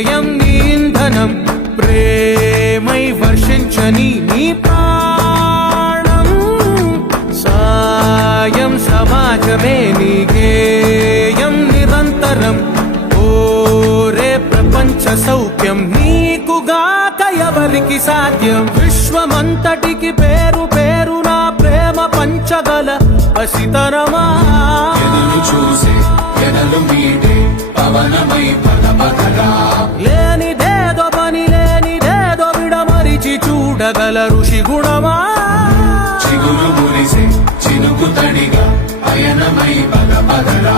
నీ ఇంధనం ప్రేమై వర్షించని నీ ప్రాణం సాయం సమాజమే నీ గేయం నిరంతరం ఓరే ప్రపంచ సౌఖ్యం నీకుగాక ఎవరికి సాధ్యం విశ్వమంతటికి పేరు పేరు నా ప్రేమ పంచగల పసితరమా చూసే ఎదలు మీటే పవనమై పదపదరా లేనిదేదో పని లేనిదేదో విడమరిచి చూడగల ఋషి గుణమా చిగురు మురిసే చినుకు తడిగా పయనమై పదపదరా